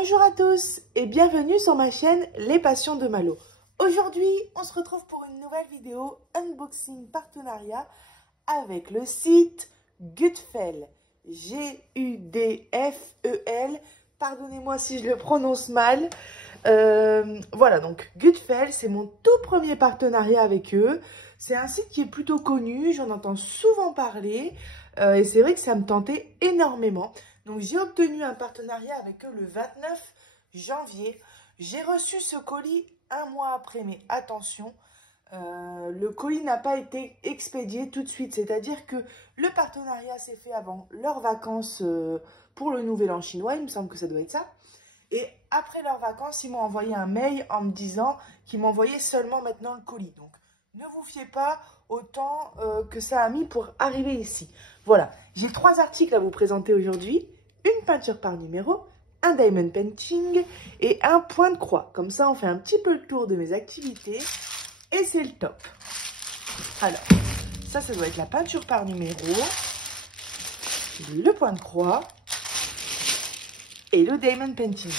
Bonjour à tous et bienvenue sur ma chaîne Les Passions de Malo. Aujourd'hui, on se retrouve pour une nouvelle vidéo unboxing partenariat avec le site Gudfel. G-U-D-F-E-L. Pardonnez-moi si je le prononce mal. Voilà, donc Gudfel, c'est mon tout premier partenariat avec eux. C'est un site qui est plutôt connu, j'en entends souvent parler. Et c'est vrai que ça me tentait énormément. Donc, j'ai obtenu un partenariat avec eux le 29 janvier. J'ai reçu ce colis un mois après, mais attention, le colis n'a pas été expédié tout de suite. C'est-à-dire que le partenariat s'est fait avant leurs vacances pour le Nouvel An chinois. Il me semble que ça doit être ça. Et après leurs vacances, ils m'ont envoyé un mail en me disant qu'ils m'envoyaient seulement maintenant le colis. Donc, ne vous fiez pas au temps que ça a mis pour arriver ici. Voilà, j'ai 3 articles à vous présenter aujourd'hui. Une peinture par numéro, un diamond painting et un point de croix. Comme ça, on fait un petit peu le tour de mes activités et c'est le top. Alors, ça doit être la peinture par numéro, le point de croix et le diamond painting.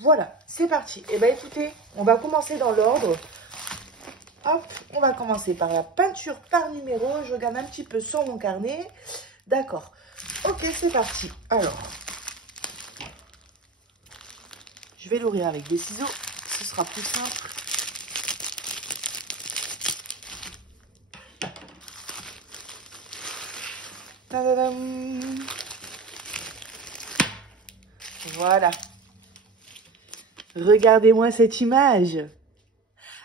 Voilà, c'est parti. Et bien, écoutez, on va commencer dans l'ordre. Hop, on va commencer par la peinture par numéro. Je regarde un petit peu sur mon carnet. D'accord. Ok, c'est parti. Alors, je vais l'ouvrir avec des ciseaux. Ce sera plus simple. Tadadam. Voilà. Regardez-moi cette image.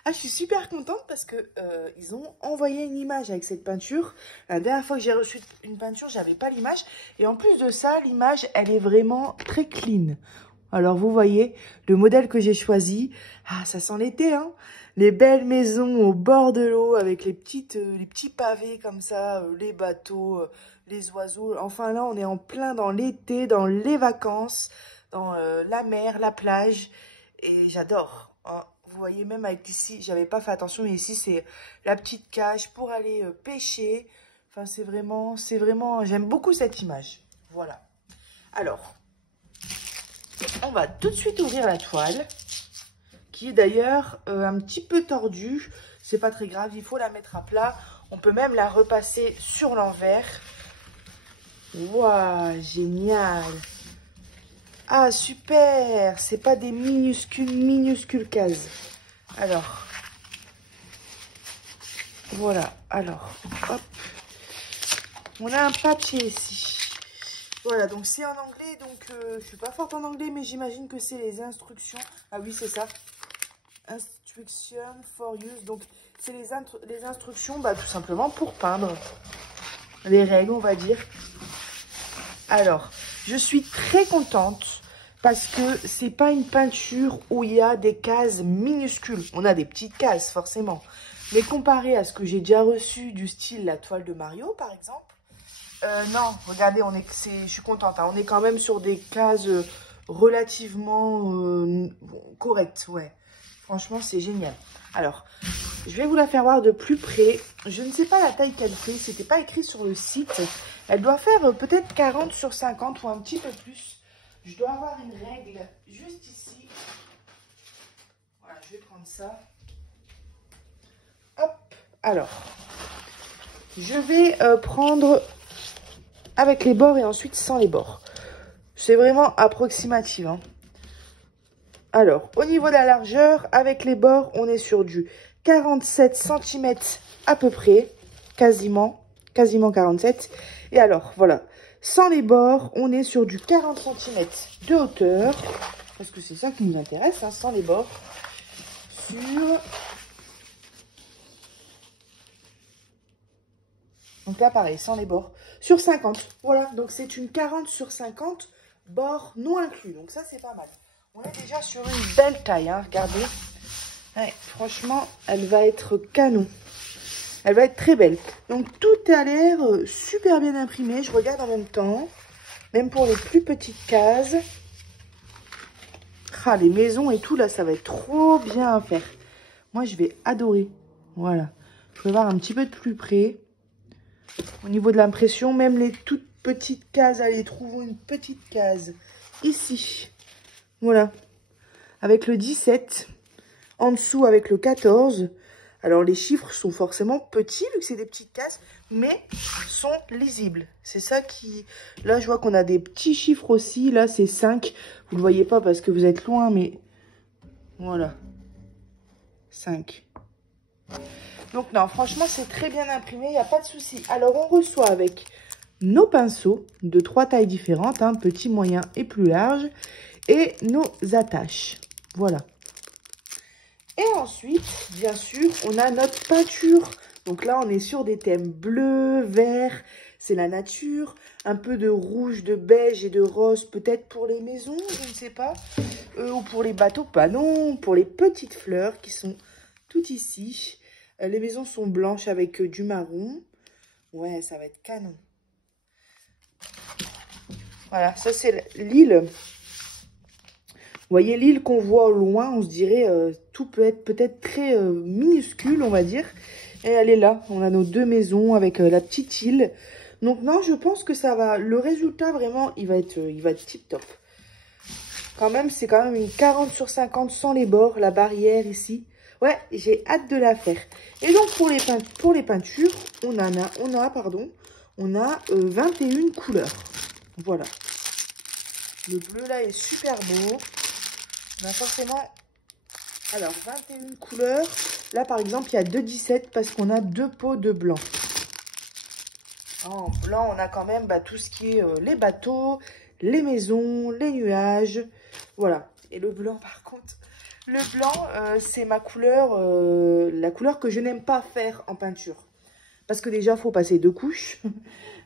Ah, je suis super contente parce que ils ont envoyé une image avec cette peinture. La dernière fois que j'ai reçu une peinture, j'avais pas l'image. Et en plus de ça, l'image, elle est vraiment très clean. Alors, vous voyez, le modèle que j'ai choisi, ah, ça sent l'été, hein. Les belles maisons au bord de l'eau avec les petits pavés comme ça, les bateaux, les oiseaux. Enfin, là, on est en plein dans l'été, dans les vacances, dans la mer, la plage. Et j'adore, hein. Vous voyez, même avec ici, j'avais pas fait attention, mais ici, c'est la petite cage pour aller pêcher. Enfin, c'est vraiment, j'aime beaucoup cette image. Voilà. Alors, on va tout de suite ouvrir la toile, qui est d'ailleurs un petit peu tordue. C'est pas très grave, il faut la mettre à plat. On peut même la repasser sur l'envers. Waouh, génial! Ah, super! C'est pas des minuscules cases. Alors, voilà. Alors, hop. On a un papier ici. Voilà, donc c'est en anglais. Donc, je suis pas forte en anglais, mais j'imagine que c'est les instructions. Ah oui, c'est ça. Instruction for use. Donc, c'est les instructions, bah, tout simplement pour peindre. Les règles, on va dire. Alors, je suis très contente. Parce que c'est pas une peinture où il y a des cases minuscules. On a des petites cases, forcément. Mais comparé à ce que j'ai déjà reçu du style la toile de Mario, par exemple. Non, regardez, je suis contente. Hein, on est quand même sur des cases relativement correctes. Ouais, franchement, c'est génial. Alors, je vais vous la faire voir de plus près. Je ne sais pas la taille qu'elle fait. C'était pas écrit sur le site. Elle doit faire peut-être 40 sur 50 ou un petit peu plus. Je dois avoir une règle juste ici. Voilà, je vais prendre ça. Hop. Alors, je vais prendre avec les bords et ensuite sans les bords. C'est vraiment approximatif, hein. Alors, au niveau de la largeur, avec les bords, on est sur du 47 cm à peu près. Quasiment 47. Et alors, voilà. Sans les bords, on est sur du 40 cm de hauteur. Parce que c'est ça qui nous intéresse, hein, sans les bords. Donc là, pareil, sans les bords. Sur 50. Voilà, donc c'est une 40 sur 50, bords non inclus. Donc ça, c'est pas mal. On est déjà sur une belle taille, hein, regardez. Ouais, franchement, elle va être canon. Elle va être très belle. Donc, tout a l'air super bien imprimé. Je regarde en même temps. Même pour les plus petites cases. Ah, les maisons et tout, là, ça va être trop bien à faire. Moi, je vais adorer. Voilà. Je vais voir un petit peu de plus près. Au niveau de l'impression, même les toutes petite case. Allez, trouvons une petite case. Ici. Voilà. Avec le 17. En dessous, avec le 14. Alors, les chiffres sont forcément petits, vu que c'est des petites cases, mais sont lisibles. C'est ça qui... Là, je vois qu'on a des petits chiffres aussi. Là, c'est 5. Vous ne le voyez pas parce que vous êtes loin, mais... Voilà. 5. Donc, non, franchement, c'est très bien imprimé. Il n'y a pas de souci. Alors, on reçoit avec nos pinceaux de 3 tailles différentes. Hein, petit, moyen et plus large. Et nos attaches. Voilà. Et ensuite, bien sûr, on a notre peinture. Donc là, on est sur des thèmes bleus, verts, c'est la nature. Un peu de rouge, de beige et de rose, peut-être pour les maisons, je ne sais pas. Ou pour les bateaux, pas non, pour les petites fleurs qui sont toutes ici. Les maisons sont blanches avec du marron. Ouais, ça va être canon. Voilà, ça c'est l'île. Vous voyez l'île qu'on voit au loin, on se dirait, tout peut être peut-être très minuscule, on va dire. Et elle est là, on a nos 2 maisons avec la petite île. Donc non, je pense que ça va, le résultat vraiment, il va être tip top. Quand même, c'est quand même une 40 sur 50 sans les bords, la barrière ici. Ouais, j'ai hâte de la faire. Et donc pour les peintures, on a 21 couleurs. Voilà. Le bleu là est super beau. On a forcément, alors 21 couleurs. Là par exemple il y a 2,17 parce qu'on a 2 pots de blanc. En blanc on a quand même tout ce qui est les bateaux, les maisons, les nuages. Voilà. Et le blanc par contre, le blanc c'est ma couleur, la couleur que je n'aime pas faire en peinture. Parce que déjà il faut passer 2 couches.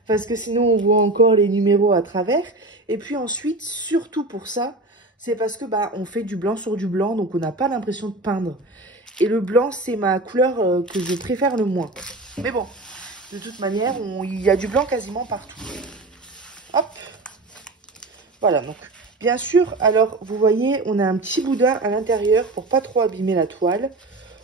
Parce que sinon on voit encore les numéros à travers. Et puis ensuite, surtout pour ça, c'est parce que on fait du blanc sur du blanc, donc on n'a pas l'impression de peindre. Et le blanc, c'est ma couleur que je préfère le moins. Mais bon, de toute manière, il y a du blanc quasiment partout. Hop. Voilà, donc, bien sûr, alors, vous voyez, on a un petit boudin à l'intérieur pour pas trop abîmer la toile.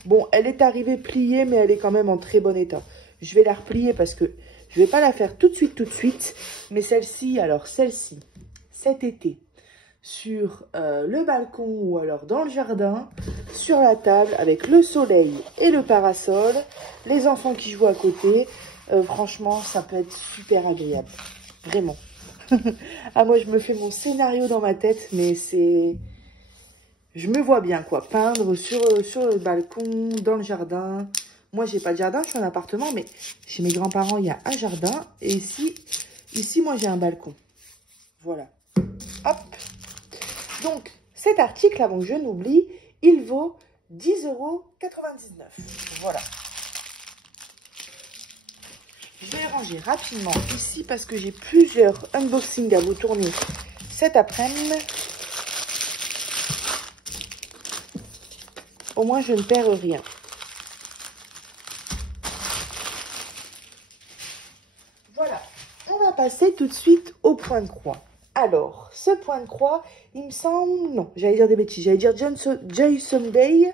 Bon, elle est arrivée pliée, mais elle est quand même en très bon état. Je vais la replier parce que je vais pas la faire tout de suite. Mais celle-ci, alors celle-ci, cet été, sur le balcon ou alors dans le jardin, sur la table avec le soleil et le parasol, les enfants qui jouent à côté, franchement ça peut être super agréable, vraiment. Ah moi je me fais mon scénario dans ma tête, mais c'est, je me vois bien quoi, peindre sur le balcon, dans le jardin. Moi j'ai pas de jardin, je suis en appartement, mais chez mes grands-parents il y a un jardin et ici moi j'ai un balcon. Voilà. Hop. Donc, cet article, avant que je n'oublie, il vaut 10,99 €. Voilà. Je vais ranger rapidement ici parce que j'ai plusieurs unboxings à vous tourner cet après-midi. Au moins, je ne perds rien. Voilà. On va passer tout de suite au point de croix. Alors, ce point de croix, il me semble... Non, j'allais dire des bêtises. J'allais dire Jason Day,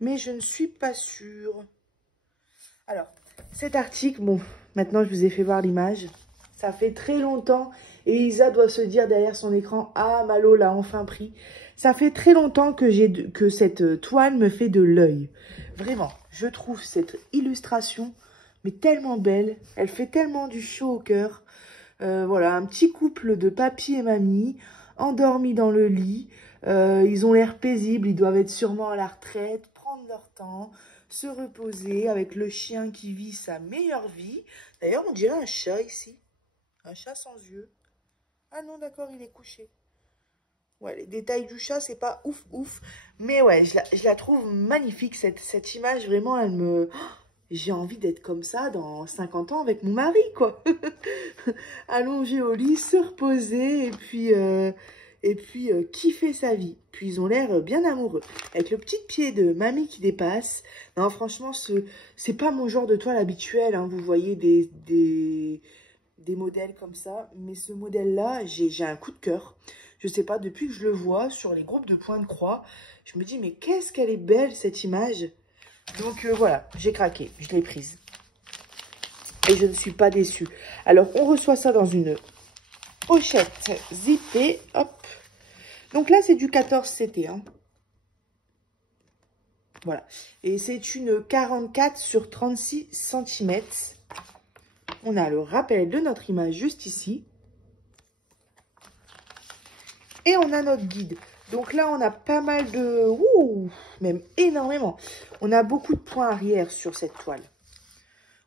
mais je ne suis pas sûre. Alors, cet article, bon, maintenant je vous ai fait voir l'image. Ça fait très longtemps et Isa doit se dire derrière son écran, ah, Malo l'a enfin pris. Ça fait très longtemps que cette toile me fait de l'œil. Vraiment, je trouve cette illustration, mais tellement belle. Elle fait tellement du chaud au cœur. Voilà, un petit couple de papy et mamie, endormis dans le lit. Ils ont l'air paisibles, ils doivent être sûrement à la retraite, prendre leur temps, se reposer avec le chien qui vit sa meilleure vie. D'ailleurs, on dirait un chat ici. Un chat sans yeux. Ah non, d'accord, il est couché. Ouais, les détails du chat, c'est pas ouf. Mais ouais, je la trouve magnifique, cette image. Vraiment, elle me... J'ai envie d'être comme ça dans 50 ans avec mon mari, quoi. Allongé au lit, se reposer et puis kiffer sa vie. Puis ils ont l'air bien amoureux. Avec le petit pied de mamie qui dépasse. Non, franchement, c'est pas mon genre de toile habituel. Hein. Vous voyez des modèles comme ça. Mais ce modèle-là, j'ai un coup de cœur. Je sais pas, depuis que je le vois sur les groupes de points de croix, je me dis, mais qu'est-ce qu'elle est belle, cette image. Donc voilà, j'ai craqué, je l'ai prise. et je ne suis pas déçue. Alors, on reçoit ça dans une pochette zippée. Hop. Donc là, c'est du 14 CT. Hein. Voilà. Et c'est une 44 sur 36 cm. On a le rappel de notre image juste ici. Et on a notre guide. Donc là, on a pas mal de... Ouh, même énormément. On a beaucoup de points arrière sur cette toile.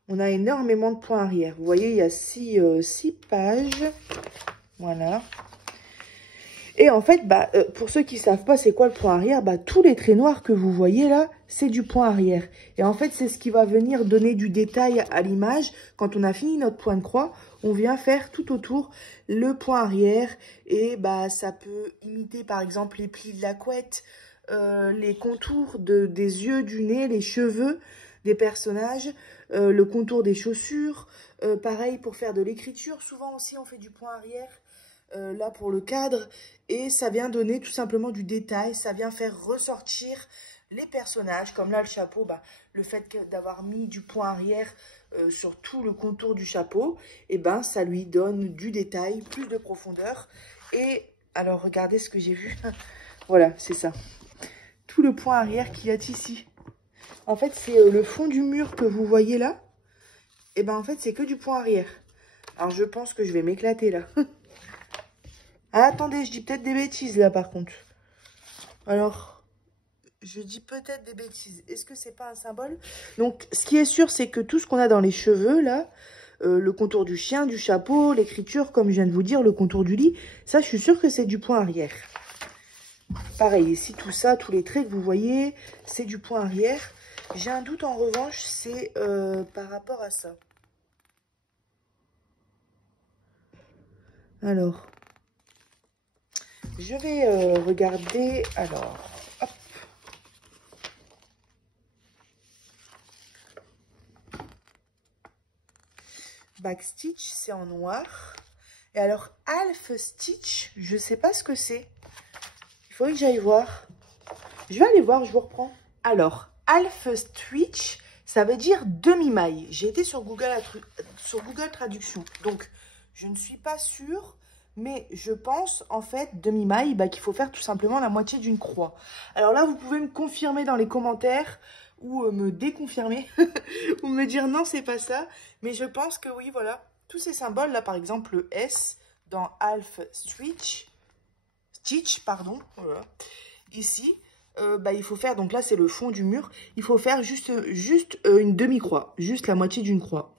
On a énormément de points arrière. Vous voyez, il y a 6 pages. Voilà. Et en fait, pour ceux qui ne savent pas c'est quoi le point arrière, tous les traits noirs que vous voyez là, c'est du point arrière. Et en fait, c'est ce qui va venir donner du détail à l'image. Quand on a fini notre point de croix, on vient faire tout autour le point arrière. Et ça peut imiter par exemple les plis de la couette, les contours des yeux, du nez, les cheveux des personnages, le contour des chaussures. Pareil pour faire de l'écriture, souvent aussi on fait du point arrière. Là pour le cadre, et ça vient donner tout simplement du détail, ça vient faire ressortir les personnages, comme là le chapeau, le fait d'avoir mis du point arrière sur tout le contour du chapeau, et ça lui donne du détail, plus de profondeur. Et alors regardez ce que j'ai vu, voilà c'est ça, tout le point arrière qu'il y a ici. En fait c'est le fond du mur que vous voyez là, et en fait c'est que du point arrière. Alors je pense que je vais m'éclater là. Ah, attendez, je dis peut-être des bêtises là par contre. Alors, je dis peut-être des bêtises. Est-ce que c'est pas un symbole? Donc, ce qui est sûr, c'est que tout ce qu'on a dans les cheveux là, le contour du chien, du chapeau, l'écriture, comme je viens de vous dire, le contour du lit, ça, je suis sûre que c'est du point arrière. Pareil, ici, tout ça, tous les traits que vous voyez, c'est du point arrière. J'ai un doute en revanche, c'est par rapport à ça. Alors... je vais regarder, alors, hop. Backstitch, c'est en noir. Et alors, Half Stitch, je ne sais pas ce que c'est. Il faudrait que j'aille voir. Je vais aller voir, je vous reprends. Alors, Half Stitch, ça veut dire demi-maille. J'ai été sur Google Traduction. Donc, je ne suis pas sûre. Mais je pense, en fait, demi-maille, qu'il faut faire tout simplement la moitié d'une croix. Alors là, vous pouvez me confirmer dans les commentaires ou me déconfirmer ou me dire non, c'est pas ça. Mais je pense que oui, voilà. Tous ces symboles, là, par exemple, le S dans Half Stitch, pardon, voilà. Ici, il faut faire, donc là, c'est le fond du mur. Il faut faire juste une demi-croix, juste la moitié d'une croix.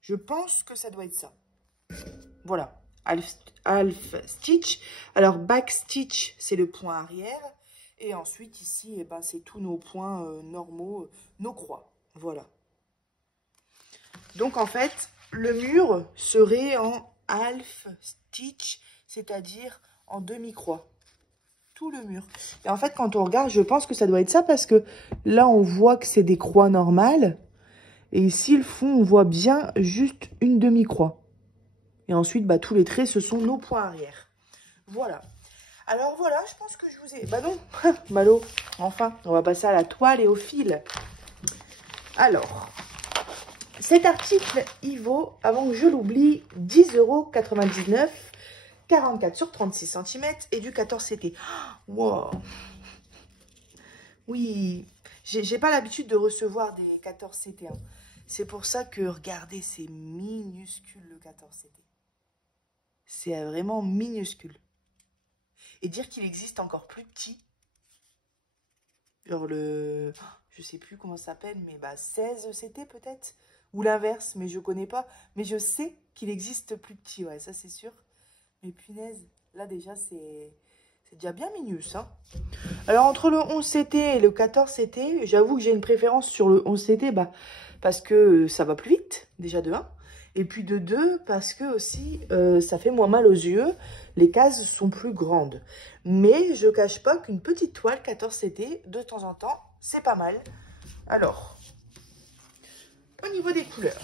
Je pense que ça doit être ça. Voilà. Half Stitch. Alors, Back Stitch, c'est le point arrière. Et ensuite, ici, c'est tous nos points normaux, nos croix. Voilà. Donc, en fait, le mur serait en Half Stitch, c'est-à-dire en demi-croix. Tout le mur. Et en fait, quand on regarde, je pense que ça doit être ça parce que là, on voit que c'est des croix normales. Et ici, le fond, on voit bien juste une demi-croix. Et ensuite, tous les traits, ce sont nos points arrière. Voilà. Alors voilà, je pense que je vous ai... non, Malo, enfin, on va passer à la toile et au fil. Alors, cet article, il vaut, avant que je l'oublie, 10,99 €, 44 sur 36 cm et du 14 CT. Wow. Oui, j'ai pas l'habitude de recevoir des 14 CT. Hein. C'est pour ça que, regardez, c'est minuscule le 14 CT. C'est vraiment minuscule. Et dire qu'il existe encore plus petit. Genre le... je sais plus comment ça s'appelle, mais 16 CT peut-être. Ou l'inverse, mais je connais pas. Mais je sais qu'il existe plus petit, ouais, ça c'est sûr. Mais punaise, là déjà c'est déjà bien minus, hein. Alors entre le 11 CT et le 14 CT, j'avoue que j'ai une préférence sur le 11 CT, parce que ça va plus vite, déjà de 1. Et puis de 2, parce que aussi, ça fait moins mal aux yeux. Les cases sont plus grandes. Mais je cache pas qu'une petite toile 14 CT, de temps en temps, c'est pas mal. Alors, au niveau des couleurs,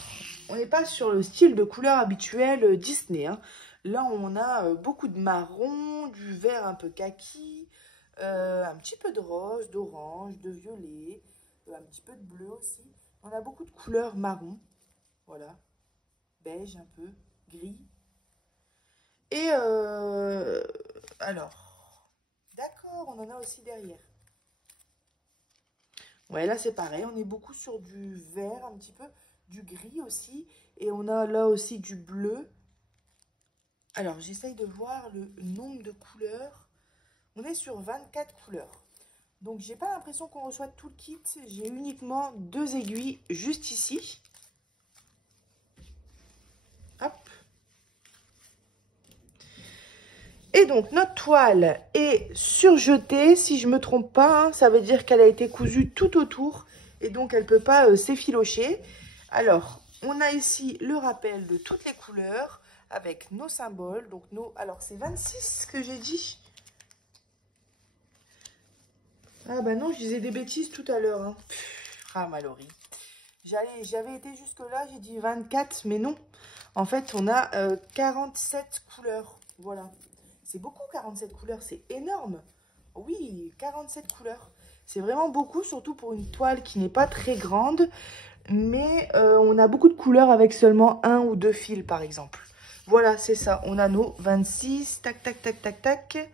on n'est pas sur le style de couleur habituel Disney. Hein. Là, on a beaucoup de marron, du vert un peu kaki, un petit peu de rose, d'orange, de violet, un petit peu de bleu aussi. On a beaucoup de couleurs marron, voilà. beige un peu, gris. Et alors, d'accord, on en a aussi derrière. Ouais, là c'est pareil, on est beaucoup sur du vert un petit peu, du gris aussi. Et on a là aussi du bleu. Alors, j'essaye de voir le nombre de couleurs. On est sur 24 couleurs. Donc, j'ai pas l'impression qu'on reçoit tout le kit. J'ai uniquement 2 aiguilles juste ici. Hop. Et donc, notre toile est surjetée. Si je ne me trompe pas, hein, ça veut dire qu'elle a été cousue tout autour. Et donc, elle ne peut pas s'effilocher. Alors, on a ici le rappel de toutes les couleurs avec nos symboles. Donc, alors, c'est 26 que j'ai dit. Ah bah non, je disais des bêtises tout à l'heure. Hein. Ah, Mallory. J'avais été jusque-là, j'ai dit 24, mais non. En fait, on a 47 couleurs. Voilà. C'est beaucoup, 47 couleurs. C'est énorme. Oui, 47 couleurs. C'est vraiment beaucoup, surtout pour une toile qui n'est pas très grande. Mais on a beaucoup de couleurs avec seulement 1 ou 2 fils, par exemple. Voilà, c'est ça. On a nos 26. Tac, tac, tac, tac, tac.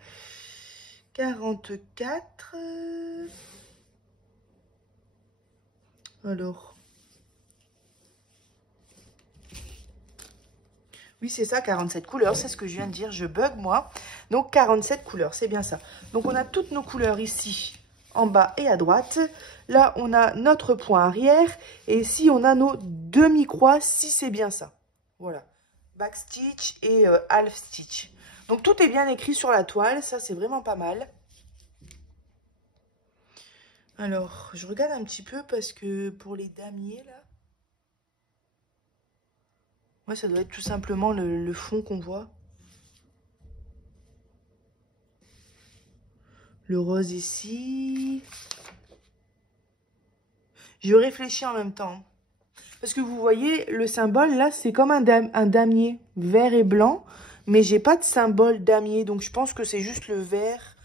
44. Alors. Oui, c'est ça, 47 couleurs. C'est ce que je viens de dire. Je bug, moi. Donc, 47 couleurs. C'est bien ça. Donc, on a toutes nos couleurs ici, en bas et à droite. Là, on a notre point arrière. Et ici, on a nos demi-croix, si c'est bien ça. Voilà. Backstitch et half stitch. Donc, tout est bien écrit sur la toile. Ça, c'est vraiment pas mal. Alors, je regarde un petit peu parce que pour les damiers, là, ouais, ça doit être tout simplement le fond qu'on voit. Le rose ici. Je réfléchis en même temps. Parce que vous voyez, le symbole, là, c'est comme un damier vert et blanc. Mais j'ai pas de symbole damier, donc je pense que c'est juste le vert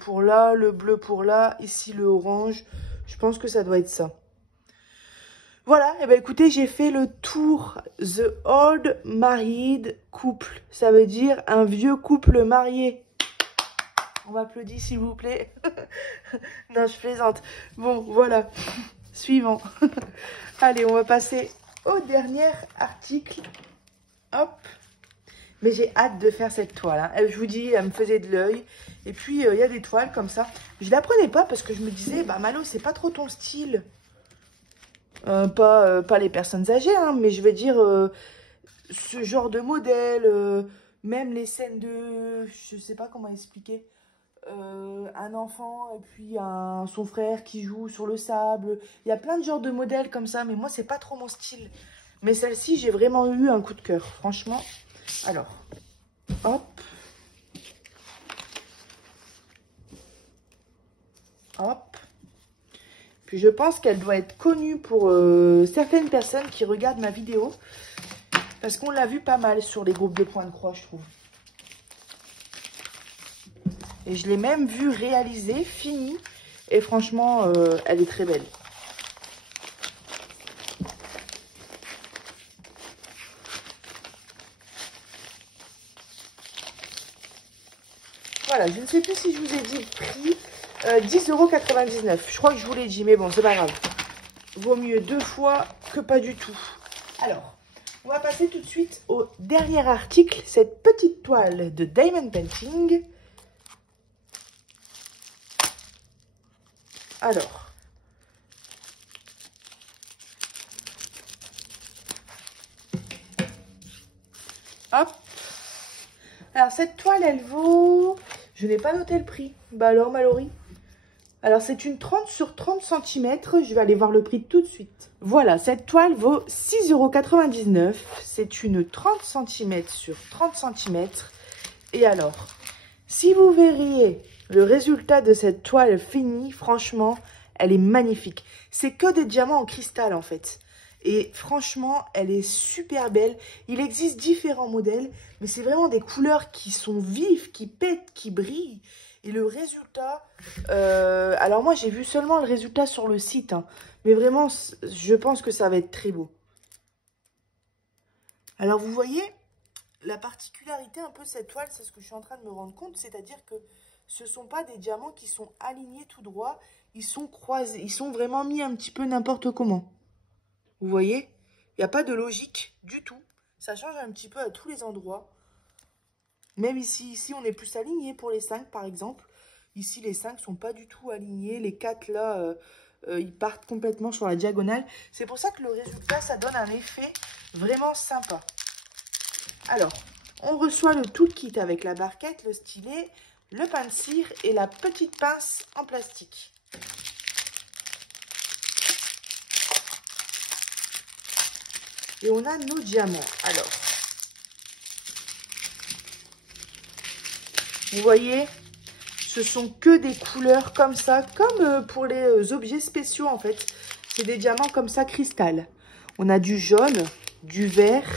pour là, le bleu pour là, ici le orange. Je pense que ça doit être ça. Voilà, et ben écoutez, j'ai fait le tour The Old Married Couple. Ça veut dire un vieux couple marié. On m'applaudit s'il vous plaît. Non, je plaisante. Bon, voilà. Suivant. Allez, on va passer au dernier article. Hop. Mais j'ai hâte de faire cette toile. Hein. Je vous dis, elle me faisait de l'œil. Et puis, il y a des toiles comme ça. Je la prenais pas parce que je me disais, bah Malo, c'est pas trop ton style. Pas les personnes âgées, hein, mais je veux dire, ce genre de modèle, même les scènes de, je sais pas comment expliquer, un enfant et puis son frère qui joue sur le sable. Il y a plein de genres de modèles comme ça, mais moi, c'est pas trop mon style. Mais celle-ci, j'ai vraiment eu un coup de cœur, franchement. Alors, hop. Hop. Puis je pense qu'elle doit être connue pour certaines personnes qui regardent ma vidéo. Parce qu'on l'a vu pas mal sur les groupes de points de croix, je trouve. Et je l'ai même vue réalisée, finie. Et franchement, elle est très belle. Voilà, je ne sais plus si je vous ai dit le prix. 10,99 €. Je crois que je vous l'ai dit, mais bon, c'est pas grave. Vaut mieux 2 fois que pas du tout. Alors, on va passer tout de suite au dernier article. Cette petite toile de Diamond Painting. Alors, hop. Alors, cette toile, elle vaut... Je n'ai pas noté le prix. Bah alors, Mallory. Alors, c'est une 30 sur 30 cm. Je vais aller voir le prix tout de suite. Voilà, cette toile vaut 6,99 €. C'est une 30 cm sur 30 cm. Et alors, si vous verriez le résultat de cette toile finie, franchement, elle est magnifique. C'est que des diamants en cristal, en fait. Et franchement, elle est super belle. Il existe différents modèles, mais c'est vraiment des couleurs qui sont vives, qui pètent, qui brillent. Et le résultat... alors moi, j'ai vu seulement le résultat sur le site. Hein, mais vraiment, je pense que ça va être très beau. Alors, vous voyez, la particularité un peu de cette toile, c'est ce que je suis en train de me rendre compte, c'est-à-dire que ce ne sont pas des diamants qui sont alignés tout droit, ils sont croisés, ils sont vraiment mis un petit peu n'importe comment. Vous voyez? Il n'y a pas de logique du tout. Ça change un petit peu à tous les endroits. Même ici on est plus aligné pour les 5 par exemple. Ici, les 5 ne sont pas du tout alignés. Les 4 là, ils partent complètement sur la diagonale. C'est pour ça que le résultat, ça donne un effet vraiment sympa. Alors, on reçoit le tout kit avec la barquette, le stylet, le pain de cire et la petite pince en plastique. Et on a nos diamants. Alors, vous voyez, ce sont que des couleurs comme ça, comme pour les objets spéciaux en fait. C'est des diamants comme ça, cristal. On a du jaune, du vert.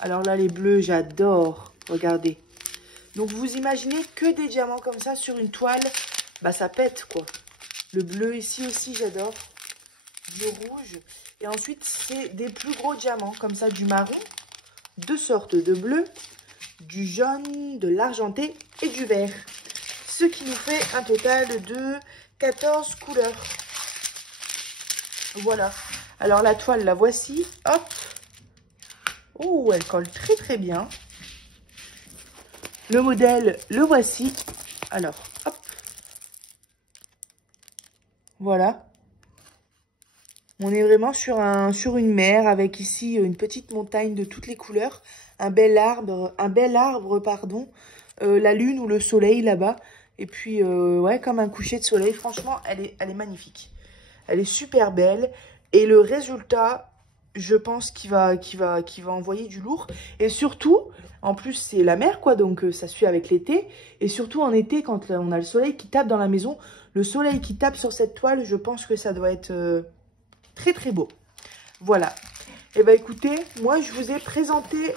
Alors là, les bleus, j'adore. Regardez. Donc, vous imaginez que des diamants comme ça sur une toile, bah ça pète quoi. Le bleu ici aussi, j'adore. Du rouge. Et ensuite, c'est des plus gros diamants, comme ça, du marron, 2 sortes de bleu, du jaune, de l'argenté et du vert. Ce qui nous fait un total de 14 couleurs. Voilà. Alors, la toile, la voici. Hop. Oh, elle colle très, très bien. Le modèle, le voici. Alors, hop. Voilà. On est vraiment sur une mer avec ici une petite montagne de toutes les couleurs. Un bel arbre, pardon. La lune ou le soleil là-bas. Et puis, ouais, comme un coucher de soleil. Franchement, elle est magnifique. Elle est super belle. Et le résultat, je pense qu'il va envoyer du lourd. Et surtout, en plus, c'est la mer, quoi. Donc, ça suit avec l'été. Et surtout, en été, quand on a le soleil qui tape dans la maison, le soleil qui tape sur cette toile, je pense que ça doit être très, très beau. Voilà. Et bien, écoutez, moi, je vous ai présenté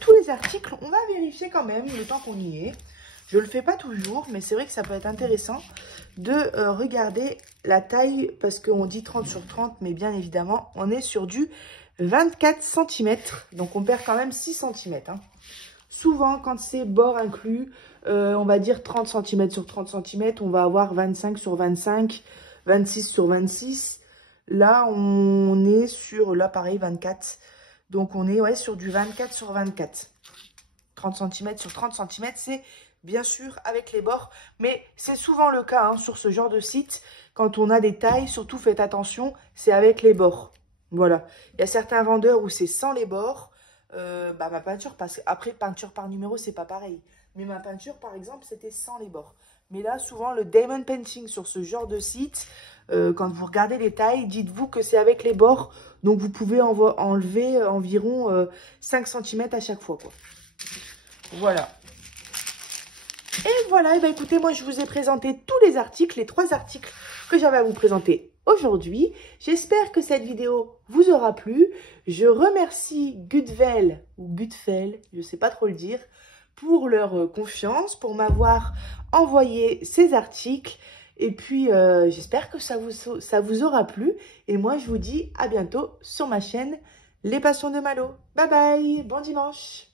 tous les articles. On va vérifier quand même le temps qu'on y est. Je ne le fais pas toujours, mais c'est vrai que ça peut être intéressant de regarder la taille, parce qu'on dit 30 sur 30, mais bien évidemment, on est sur du 24 cm. Donc, on perd quand même 6 cm. Hein. Souvent, quand c'est bord inclus, on va dire 30 cm sur 30 cm, on va avoir 25 sur 25, 26 sur 26. Là, on est sur, là pareil, 24. Donc, on est sur du 24 sur 24. 30 cm sur 30 cm, c'est bien sûr avec les bords. Mais c'est souvent le cas hein, sur ce genre de site. Quand on a des tailles, surtout faites attention, c'est avec les bords. Voilà. Il y a certains vendeurs où c'est sans les bords. Ma peinture, parce qu'après, peinture par numéro, c'est pas pareil. Mais ma peinture, par exemple, c'était sans les bords. Mais là, souvent, le diamond painting sur ce genre de site, quand vous regardez les tailles, dites-vous que c'est avec les bords. Donc, vous pouvez enlever environ 5 cm à chaque fois, quoi. Voilà. Et voilà, et écoutez, moi, je vous ai présenté tous les articles, les 3 articles que j'avais à vous présenter aujourd'hui. J'espère que cette vidéo vous aura plu. Je remercie Gutfel, ou Gutfel, je ne sais pas trop le dire, pour leur confiance, pour m'avoir envoyé ces articles. Et puis, j'espère que ça vous aura plu. Et moi, je vous dis à bientôt sur ma chaîne Les Passions de Malo. Bye bye, bon dimanche.